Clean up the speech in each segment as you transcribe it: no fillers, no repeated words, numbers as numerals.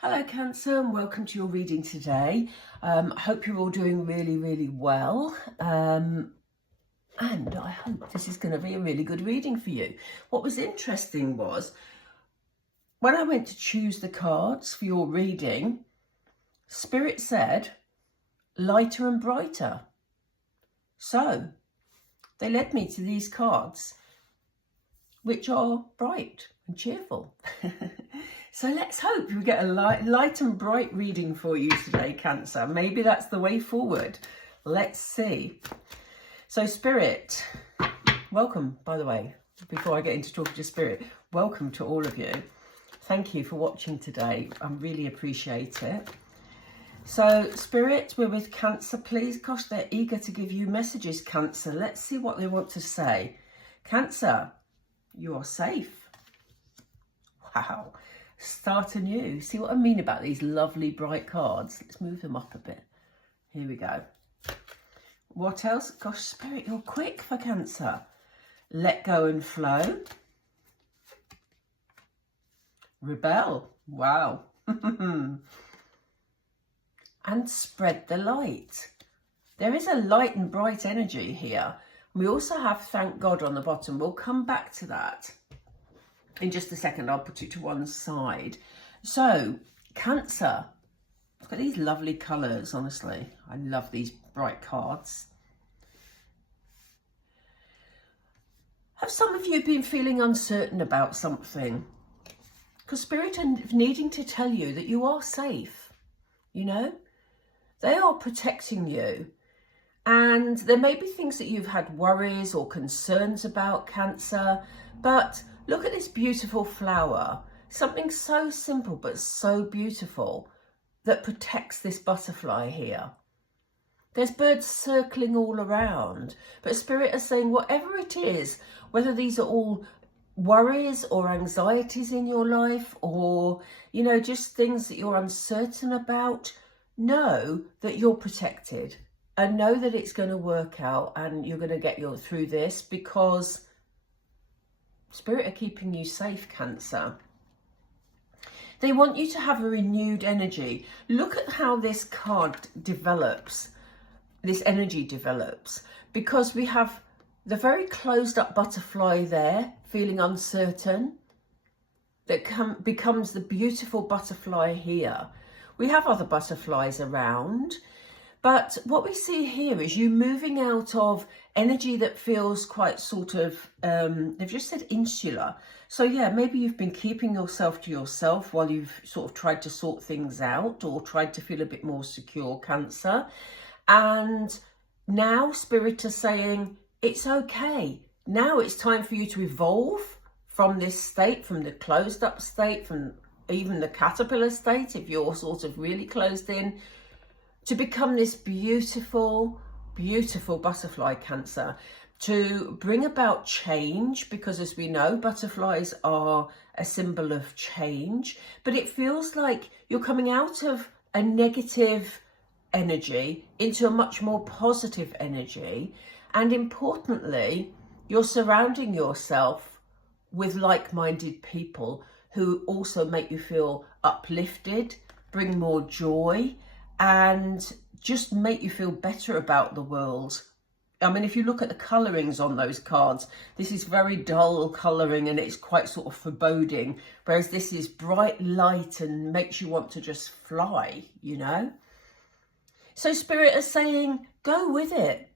Hello Cancer, and welcome to your reading today. I hope you're all doing really well, and I hope this is going to be a really good reading for you. What was interesting was when I went to choose the cards for your reading, Spirit said lighter and brighter. So they led me to these cards, which are bright and cheerful. So let's hope we get a light and bright reading for you today, Cancer. Maybe that's the way forward. Let's see. So Spirit, welcome, by the way, before I get into talking to Spirit, welcome to all of you. Thank you for watching today. I really appreciate it. So Spirit, we're with Cancer, please. Gosh, they're eager to give you messages, Cancer. Let's see what they want to say. Cancer, you are safe. Wow. Start anew. See what I mean about these lovely bright cards? Let's move them up a bit. Here we go. What else? Gosh, Spirit, you're quick for Cancer. Let go and flow. Rebel. Wow. And spread the light. There is a light and bright energy here. We also have thank God on the bottom. We'll come back to that in just a second. I'll put it to one side. So Cancer, look at these lovely colours. Honestly, I love these bright cards. Have some of you been feeling uncertain about something? Because Spirit are needing to tell you that you are safe. You know, they are protecting you. And there may be things that you've had worries or concerns about, Cancer, but look at this beautiful flower, something so simple but so beautiful that protects this butterfly here. There's birds circling all around, but Spirit is saying whatever it is, whether these are all worries or anxieties in your life or, you know, just things that you're uncertain about, know that you're protected and know that it's going to work out and you're going to get through this because Spirit are keeping you safe, Cancer. They want you to have a renewed energy. Look at how this card develops, this energy develops, because we have the very closed up butterfly there, feeling uncertain, that becomes the beautiful butterfly here. We have other butterflies around, but what we see here is you moving out of energy that feels quite sort of, they've just said insular. So yeah, maybe you've been keeping yourself to yourself while you've sort of tried to sort things out or tried to feel a bit more secure, Cancer. And now Spirit are saying, it's okay. Now it's time for you to evolve from this state, from the closed up state, from even the caterpillar state, if you're sort of really closed in, to become this beautiful butterfly, Cancer, to bring about change, because as we know, butterflies are a symbol of change, but it feels like you're coming out of a negative energy into a much more positive energy. And importantly, you're surrounding yourself with like-minded people who also make you feel uplifted, bring more joy, and just make you feel better about the world. I mean, if you look at the colourings on those cards, this is very dull colouring and it's quite sort of foreboding, whereas this is bright light and makes you want to just fly, you know? So Spirit is saying, go with it.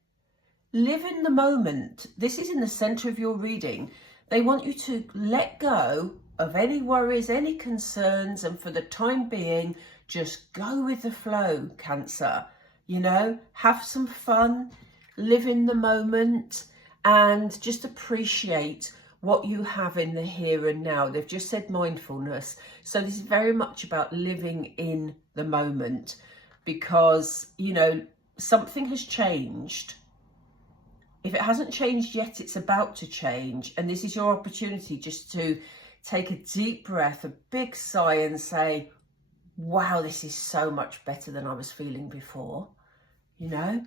Live in the moment. This is in the centre of your reading. They want you to let go of any worries, any concerns, and for the time being, just go with the flow, Cancer. You know, have some fun, live in the moment, and just appreciate what you have in the here and now. They've just said mindfulness. So this is very much about living in the moment because, you know, something has changed. If it hasn't changed yet, it's about to change. And this is your opportunity just to take a deep breath, a big sigh and say, wow, this is so much better than I was feeling before, you know?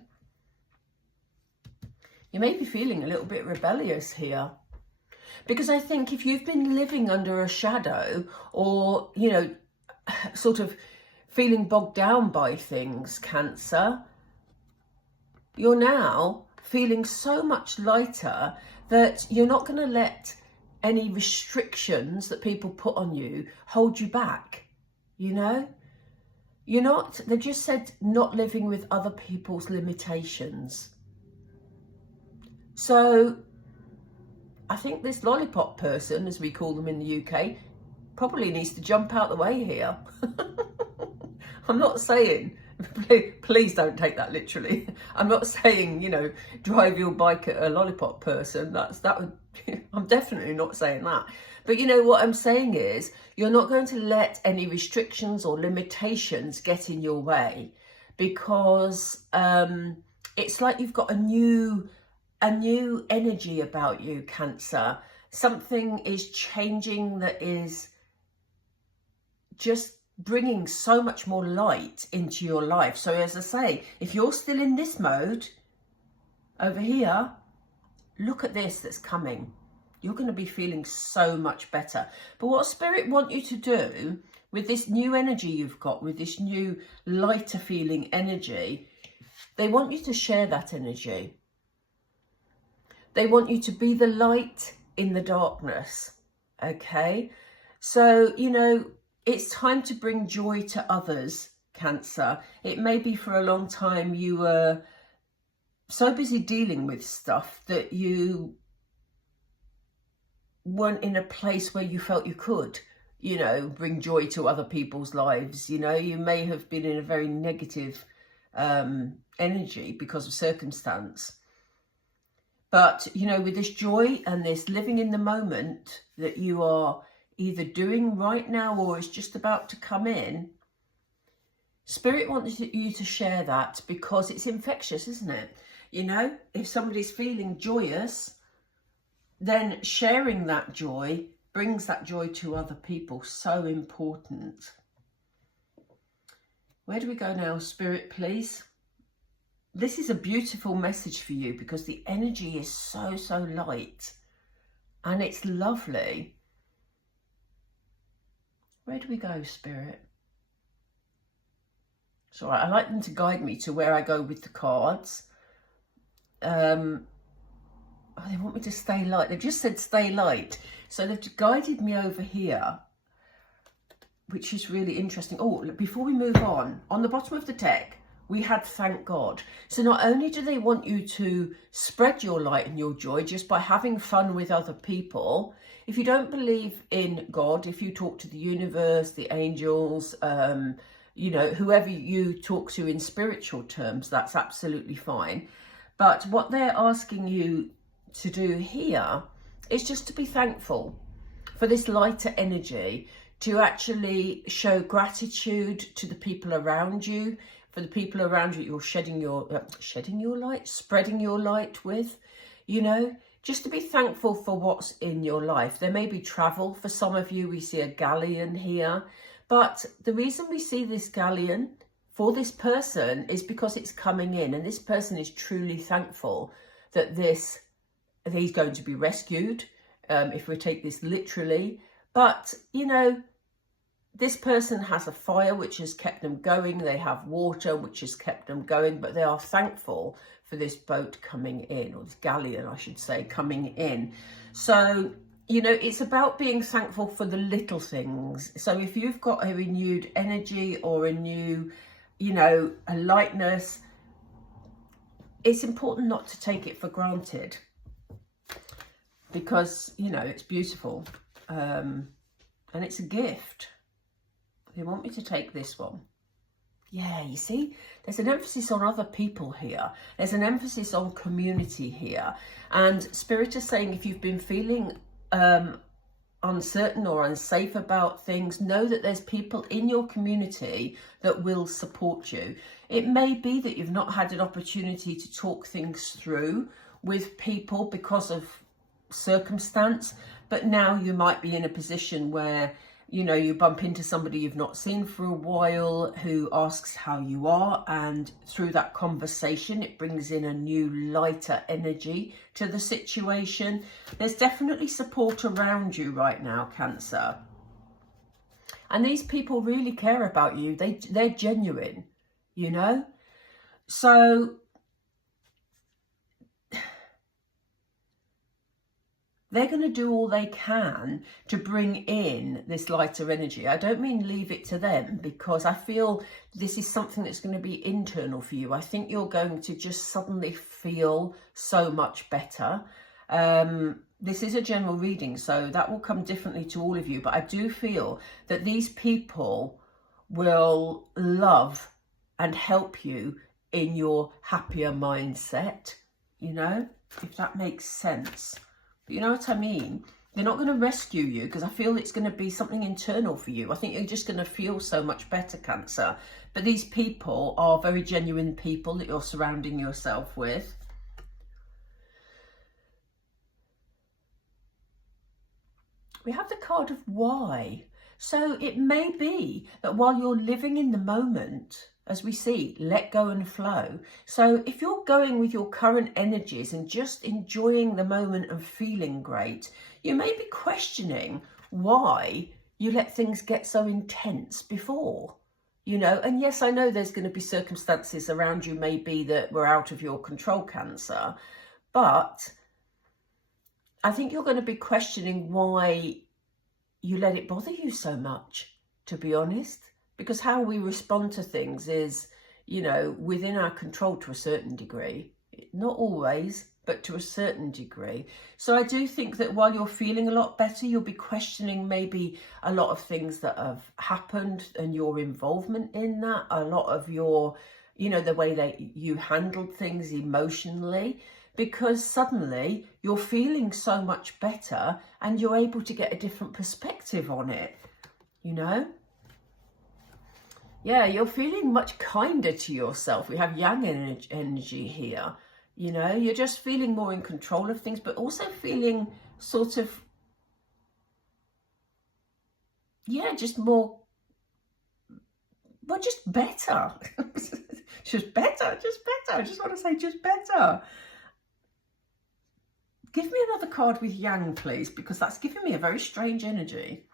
You may be feeling a little bit rebellious here because I think if you've been living under a shadow or, you know, sort of feeling bogged down by things, Cancer, you're now feeling so much lighter that you're not going to let any restrictions that people put on you hold you back, you know? You're not, they've just said not living with other people's limitations. So I think this lollipop person, as we call them in the UK, probably needs to jump out the way here. I'm not saying, please don't take that literally. I'm not saying, you know, drive your bike at a lollipop person. I'm definitely not saying that. But you know what I'm saying is, you're not going to let any restrictions or limitations get in your way, because it's like you've got a new energy about you, Cancer. Something is changing that is just bringing so much more light into your life. So as I say, if you're still in this mode over here, look at this that's coming. You're going to be feeling so much better. But what Spirit want you to do with this new energy you've got, with this new lighter feeling energy, they want you to share that energy. They want you to be the light in the darkness, okay? So, you know, it's time to bring joy to others, Cancer. It may be for a long time you were so busy dealing with stuff that you weren't in a place where you felt you could, you know, bring joy to other people's lives. You know, you may have been in a very negative energy because of circumstance. But, you know, with this joy and this living in the moment that you are either doing right now or is just about to come in, Spirit wants you to share that, because it's infectious, isn't it? You know, if somebody's feeling joyous, then sharing that joy brings that joy to other people. So important. Where do we go now, Spirit, please? This is a beautiful message for you, because the energy is so light and it's lovely. Where do we go, Spirit? It's all right. I like them to guide me to where I go with the cards. Oh, they want me to stay light. They've just said stay light. So they've guided me over here, which is really interesting. Oh, before we move on the bottom of the deck, we had thank God. So not only do they want you to spread your light and your joy just by having fun with other people. If you don't believe in God, if you talk to the universe, the angels, you know, whoever you talk to in spiritual terms, that's absolutely fine. But what they're asking you to do here is just to be thankful for this lighter energy, to actually show gratitude to the people around you, for the people around you you're spreading your light with, you know, just to be thankful for what's in your life. There may be travel for some of you. We see a galleon here, but the reason we see this galleon for this person is because it's coming in, and this person is truly thankful that he's going to be rescued, if we take this literally. But, you know, this person has a fire which has kept them going. They have water which has kept them going, but they are thankful for this boat coming in, or this galleon, I should say, coming in. So, you know, it's about being thankful for the little things. So if you've got a renewed energy or a new, you know, a lightness, it's important not to take it for granted, because, you know, it's beautiful, and it's a gift. They want me to take this one. Yeah, you see, there's an emphasis on other people here. There's an emphasis on community here. And Spirit is saying, if you've been feeling uncertain or unsafe about things, know that there's people in your community that will support you. It may be that you've not had an opportunity to talk things through with people because of circumstance, but now you might be in a position where, you know, you bump into somebody you've not seen for a while who asks how you are, and through that conversation it brings in a new lighter energy to the situation. There's definitely support around you right now, Cancer. And these people really care about you. They're genuine, you know. So they're going to do all they can to bring in this lighter energy. I don't mean leave it to them, because I feel this is something that's going to be internal for you. I think you're going to just suddenly feel so much better. This is a general reading, so that will come differently to all of you. But I do feel that these people will love and help you in your happier mindset, you know, if that makes sense. But you know what I mean? They're not going to rescue you, because I feel it's going to be something internal for you. I think you're just going to feel so much better, Cancer. But these people are very genuine people that you're surrounding yourself with. We have the card of why. So it may be that while you're living in the moment, as we see, let go and flow. So if you're going with your current energies and just enjoying the moment and feeling great, you may be questioning why you let things get so intense before, you know. And yes, I know there's going to be circumstances around you maybe that were out of your control, Cancer, but I think you're going to be questioning why you let it bother you so much, to be honest. Because how we respond to things is, you know, within our control to a certain degree. Not always, but to a certain degree. So I do think that while you're feeling a lot better, you'll be questioning maybe a lot of things that have happened and your involvement in that. A lot of your, you know, the way that you handled things emotionally. Because suddenly you're feeling so much better and you're able to get a different perspective on it, you know. Yeah, you're feeling much kinder to yourself. We have yang energy here. You know, you're just feeling more in control of things, but also feeling sort of, yeah, just more, well, just better. just better. I just want to say just better. Give me another card with yang, please, because that's giving me a very strange energy.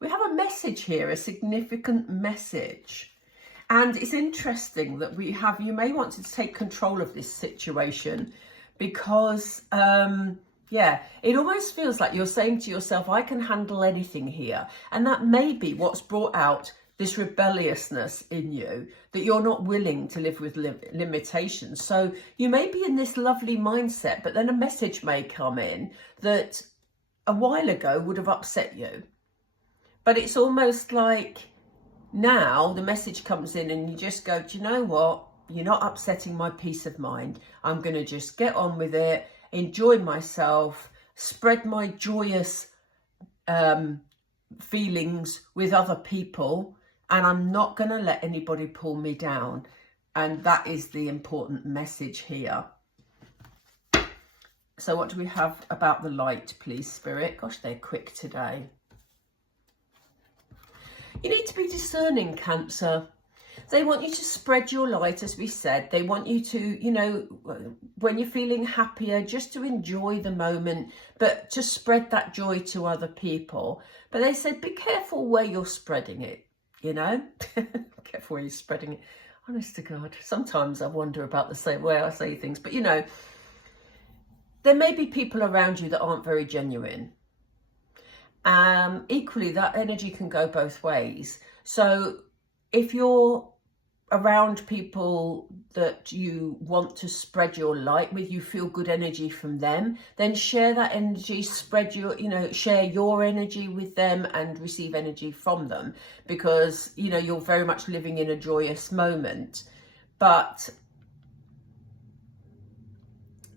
We have a message here, a significant message. And it's interesting that we have, you may want to take control of this situation because, yeah, it almost feels like you're saying to yourself, I can handle anything here. And that may be what's brought out this rebelliousness in you, that you're not willing to live with limitations. So you may be in this lovely mindset, but then a message may come in that a while ago would have upset you. But it's almost like now the message comes in and you just go, do you know what? You're not upsetting my peace of mind. I'm going to just get on with it, enjoy myself, spread my joyous feelings with other people, and I'm not going to let anybody pull me down. And that is the important message here. So what do we have about the light, please, Spirit? Gosh, they're quick today. You need to be discerning, Cancer. They want you to spread your light, as we said. They want you to, you know, when you're feeling happier, just to enjoy the moment, but to spread that joy to other people. But they said, be careful where you're spreading it, you know. Careful where you're spreading it. Honest to God, sometimes I wonder about the same way I say things. But, you know, there may be people around you that aren't very genuine. Equally, that energy can go both ways. So if you're around people that you want to spread your light with, you feel good energy from them, then share that energy, spread your, you know, share your energy with them and receive energy from them, because, you know, you're very much living in a joyous moment. But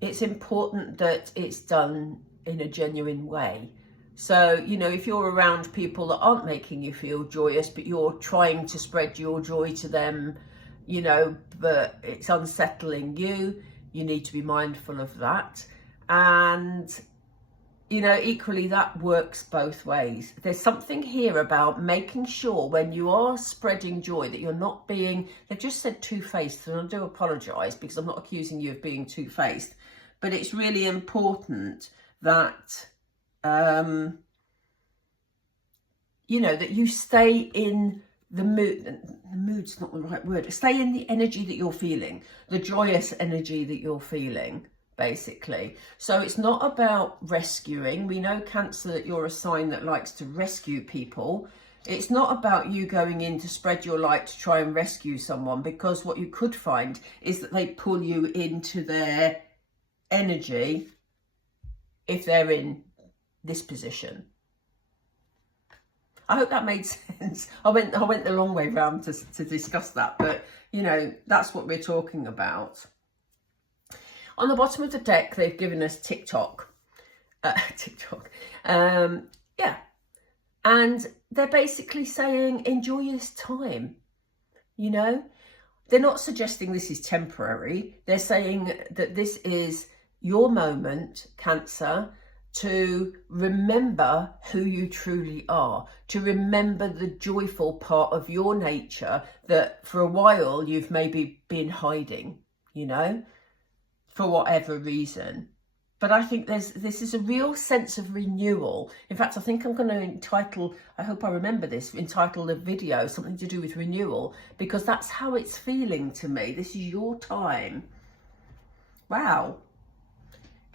it's important that it's done in a genuine way. So, you know, if you're around people that aren't making you feel joyous, but you're trying to spread your joy to them, you know, but it's unsettling you, you need to be mindful of that. And, you know, equally that works both ways. There's something here about making sure when you are spreading joy that you're not being, they've just said two-faced, and I do apologise because I'm not accusing you of being two-faced, but it's really important that you know, that you stay in the mood's not the right word, stay in the energy that you're feeling, the joyous energy that you're feeling, basically. So it's not about rescuing. We know, Cancer, that you're a sign that likes to rescue people. It's not about you going in to spread your light to try and rescue someone, because what you could find is that they pull you into their energy if they're in this position. I hope that made sense. I went the long way round to discuss that, but you know, that's what we're talking about. On the bottom of the deck, they've given us TikTok. Yeah. And they're basically saying, enjoy this time, you know. They're not suggesting this is temporary. They're saying that this is your moment, Cancer, to remember who you truly are, to remember the joyful part of your nature that for a while you've maybe been hiding, you know, for whatever reason. But I think this is a real sense of renewal. In fact, I think I'm going to entitle, I hope I remember this, entitle the video something to do with renewal, because that's how it's feeling to me. This is your time. Wow.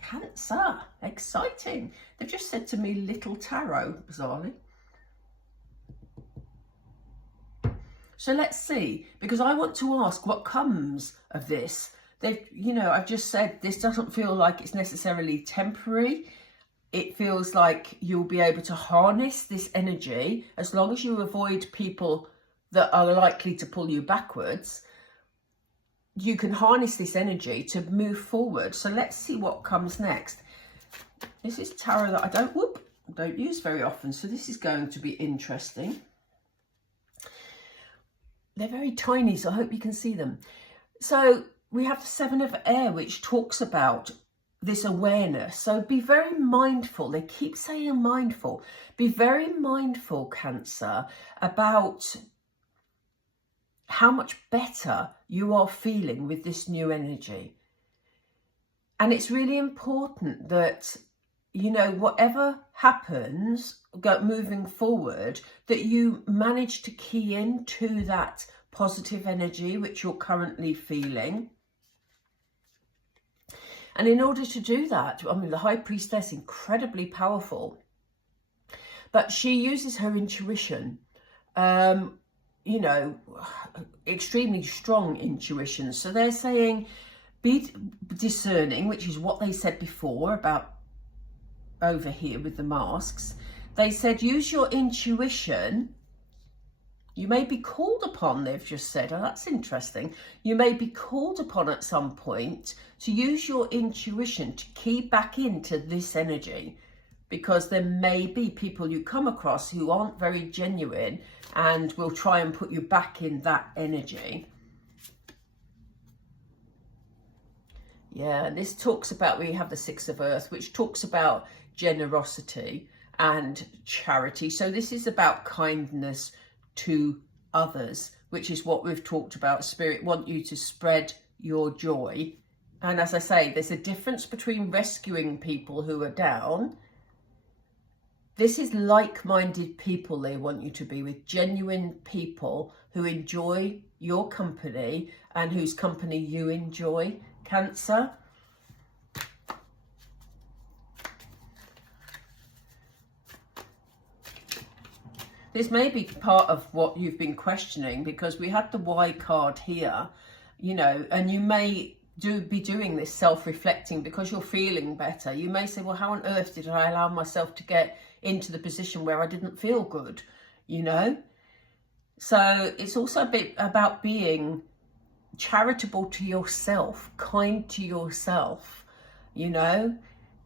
Cancer, exciting. They've just said to me, little tarot, bizarrely. So let's see, because I want to ask what comes of this. They've, you know, I've just said this doesn't feel like it's necessarily temporary. It feels like you'll be able to harness this energy as long as you avoid people that are likely to pull you backwards. You can harness this energy to move forward. So let's see what comes next. This is tarot that I don't use very often, so this is going to be interesting. They're very tiny, so I hope you can see them. So we have the Seven of Air, which talks about this awareness. So be very mindful. They keep saying mindful. Be very mindful, Cancer, about how much better you are feeling with this new energy. And it's really important that, you know, whatever happens moving forward, that you manage to key into that positive energy which you're currently feeling. And in order to do that, I mean, the High Priestess, incredibly powerful, but she uses her intuition, you know, extremely strong intuition. So they're saying be discerning, which is what they said before about over here with the masks. They said use your intuition. You may be called upon, they've just said, oh, that's interesting. You may be called upon at some point to use your intuition to key back into this energy, because there may be people you come across who aren't very genuine and will try and put you back in that energy. Yeah, and this talks about, we have the Six of Earth, which talks about generosity and charity. So this is about kindness to others, which is what we've talked about. Spirit want you to spread your joy. And as I say, there's a difference between rescuing people who are down. This is like-minded people they want you to be with, genuine people who enjoy your company and whose company you enjoy, Cancer. This may be part of what you've been questioning, because we had the Y card here, you know, and you may be doing this self-reflecting because you're feeling better. You may say, well, how on earth did I allow myself to get into the position where I didn't feel good, you know? So it's also a bit about being charitable to yourself, kind to yourself, you know,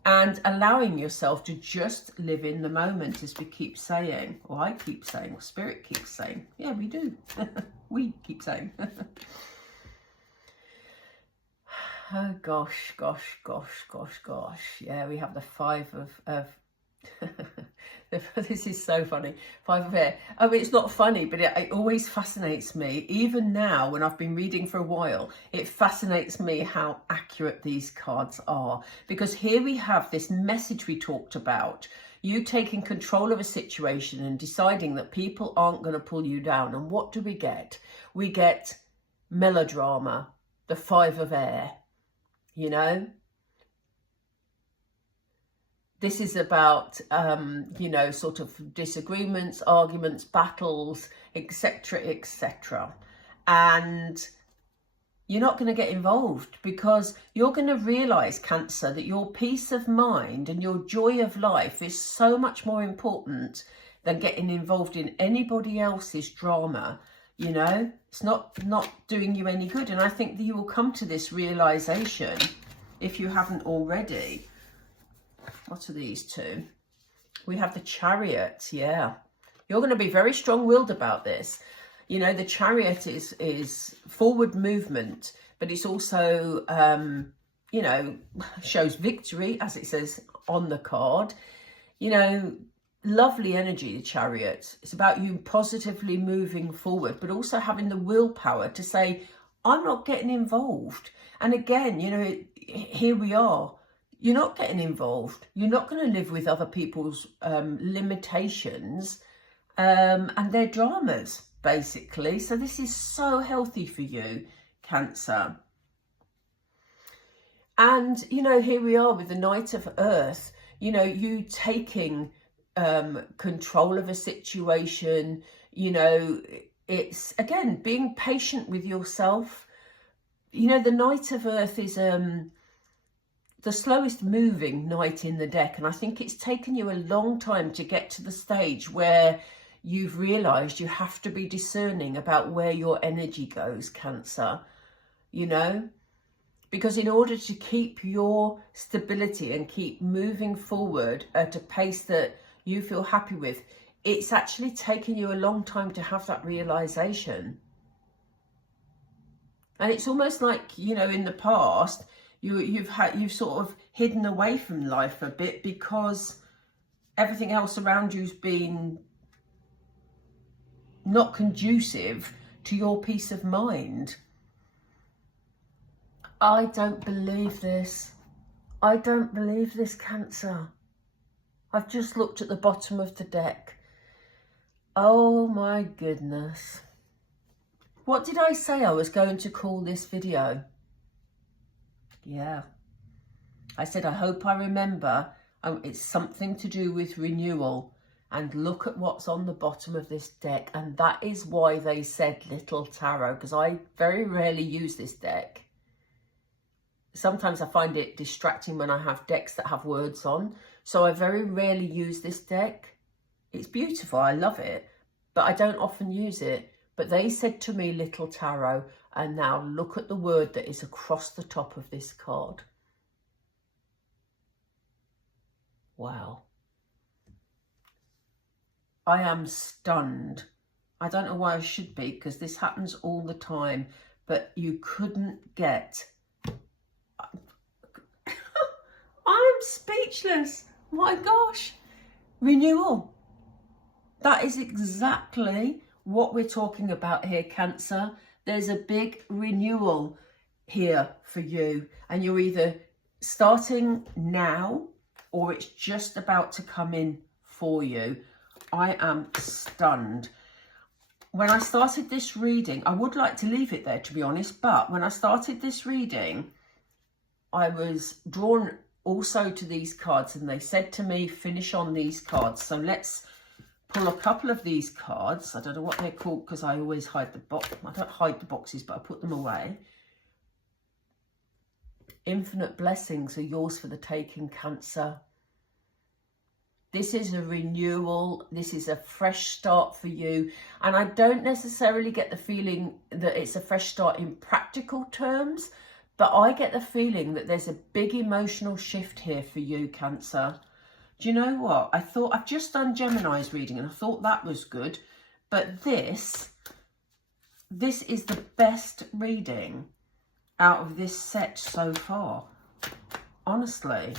and allowing yourself to just live in the moment, as we keep saying, or I keep saying, or Spirit keeps saying. Yeah, we do. We keep saying. Oh, gosh. Yeah, we have the Five of this is so funny. Five of Air. I mean, it's not funny, but it always fascinates me. Even now, when I've been reading for a while, it fascinates me how accurate these cards are. Because here we have this message we talked about. You taking control of a situation and deciding that people aren't going to pull you down. And what do we get? We get melodrama, the 5 of air, you know. This is about, you know, sort of disagreements, arguments, battles, etc., etc. And you're not going to get involved because you're going to realise, Cancer, that your peace of mind and your joy of life is so much more important than getting involved in anybody else's drama. You know, it's not doing you any good. And I think that you will come to this realisation if you haven't already. What are these two? We have the Chariot. Yeah, you're going to be very strong-willed about this. You know, the Chariot is forward movement, but it's also, you know, shows victory, as it says on the card. You know, lovely energy, the Chariot. It's about you positively moving forward, but also having the willpower to say, I'm not getting involved. And again, you know, here we are. You're not getting involved. You're not going to live with other people's limitations and their dramas, basically. So this is so healthy for you, Cancer. And, you know, here we are with the Knight of Earth. You know, you taking control of a situation. You know, it's, again, being patient with yourself. You know, the Knight of Earth is the slowest moving knight in the deck. And I think it's taken you a long time to get to the stage where you've realised you have to be discerning about where your energy goes, Cancer, you know, because in order to keep your stability and keep moving forward at a pace that you feel happy with, it's actually taken you a long time to have that realisation. And it's almost like, you know, in the past, you've sort of hidden away from life a bit because everything else around you's been not conducive to your peace of mind. I don't believe this. I don't believe this, Cancer. I've just looked at the bottom of the deck. Oh my goodness. What did I say I was going to call this video? Yeah, I said, I hope I remember. It's something to do with renewal. And look at what's on the bottom of this deck. And that is why they said Little Tarot, because I very rarely use this deck. Sometimes I find it distracting when I have decks that have words on. So I very rarely use this deck. It's beautiful. I love it. But I don't often use it. But they said to me Little Tarot. And now look at the word that is across the top of this card. Wow. I am stunned. I don't know why I should be, because this happens all the time. But you couldn't get... I'm speechless. My gosh. Renewal. That is exactly what we're talking about here, Cancer. There's a big renewal here for you, and you're either starting now or it's just about to come in for you. I am stunned. When I started this reading, I would like to leave it there, to be honest, but when I started this reading, I was drawn also to these cards, and they said to me, finish on these cards. So let's pull a couple of these cards. I don't know what they're called because I always hide the box. I don't hide the boxes, but I put them away. Infinite blessings are yours for the taking, Cancer. This is a renewal. This is a fresh start for you. And I don't necessarily get the feeling that it's a fresh start in practical terms, but I get the feeling that there's a big emotional shift here for you, Cancer. Do you know what? I thought, I've just done Gemini's reading and I thought that was good. But this is the best reading out of this set so far. Honestly.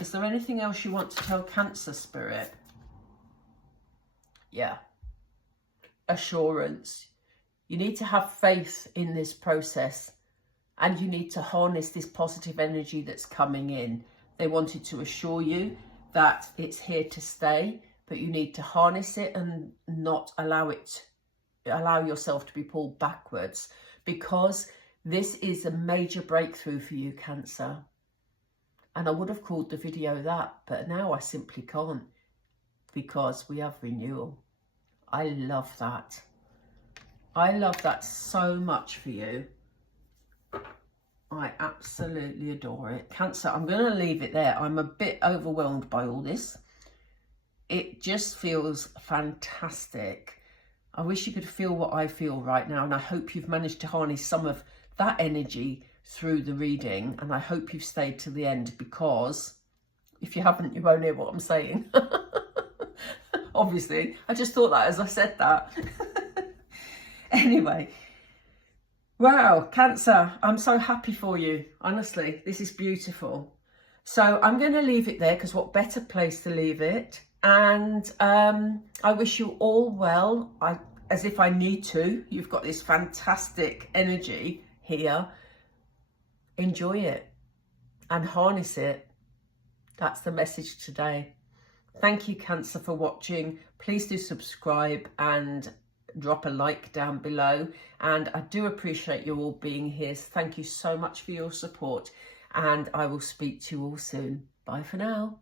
Is there anything else you want to tell Cancer, Spirit? Yeah. Assurance. You need to have faith in this process. And you need to harness this positive energy that's coming in. They wanted to assure you that it's here to stay, but you need to harness it and not allow yourself to be pulled backwards, because this is a major breakthrough for you, Cancer. And I would have called the video that, but now I simply can't, because we have renewal. I love that. I love that so much for you. I absolutely adore it. Cancer, I'm going to leave it there. I'm a bit overwhelmed by all this. It just feels fantastic. I wish you could feel what I feel right now, and I hope you've managed to harness some of that energy through the reading, and I hope you've stayed to the end, because if you haven't, you won't hear what I'm saying. Obviously, I just thought that as I said that. Anyway, wow, Cancer, I'm so happy for you. Honestly, this is beautiful. So I'm going to leave it there, because what better place to leave it? And I wish you all well, as if I need to. You've got this fantastic energy here. Enjoy it and harness it. That's the message today. Thank you, Cancer, for watching. Please do subscribe and drop a like down below. And I do appreciate you all being here. Thank you so much for your support. And I will speak to you all soon. Bye for now.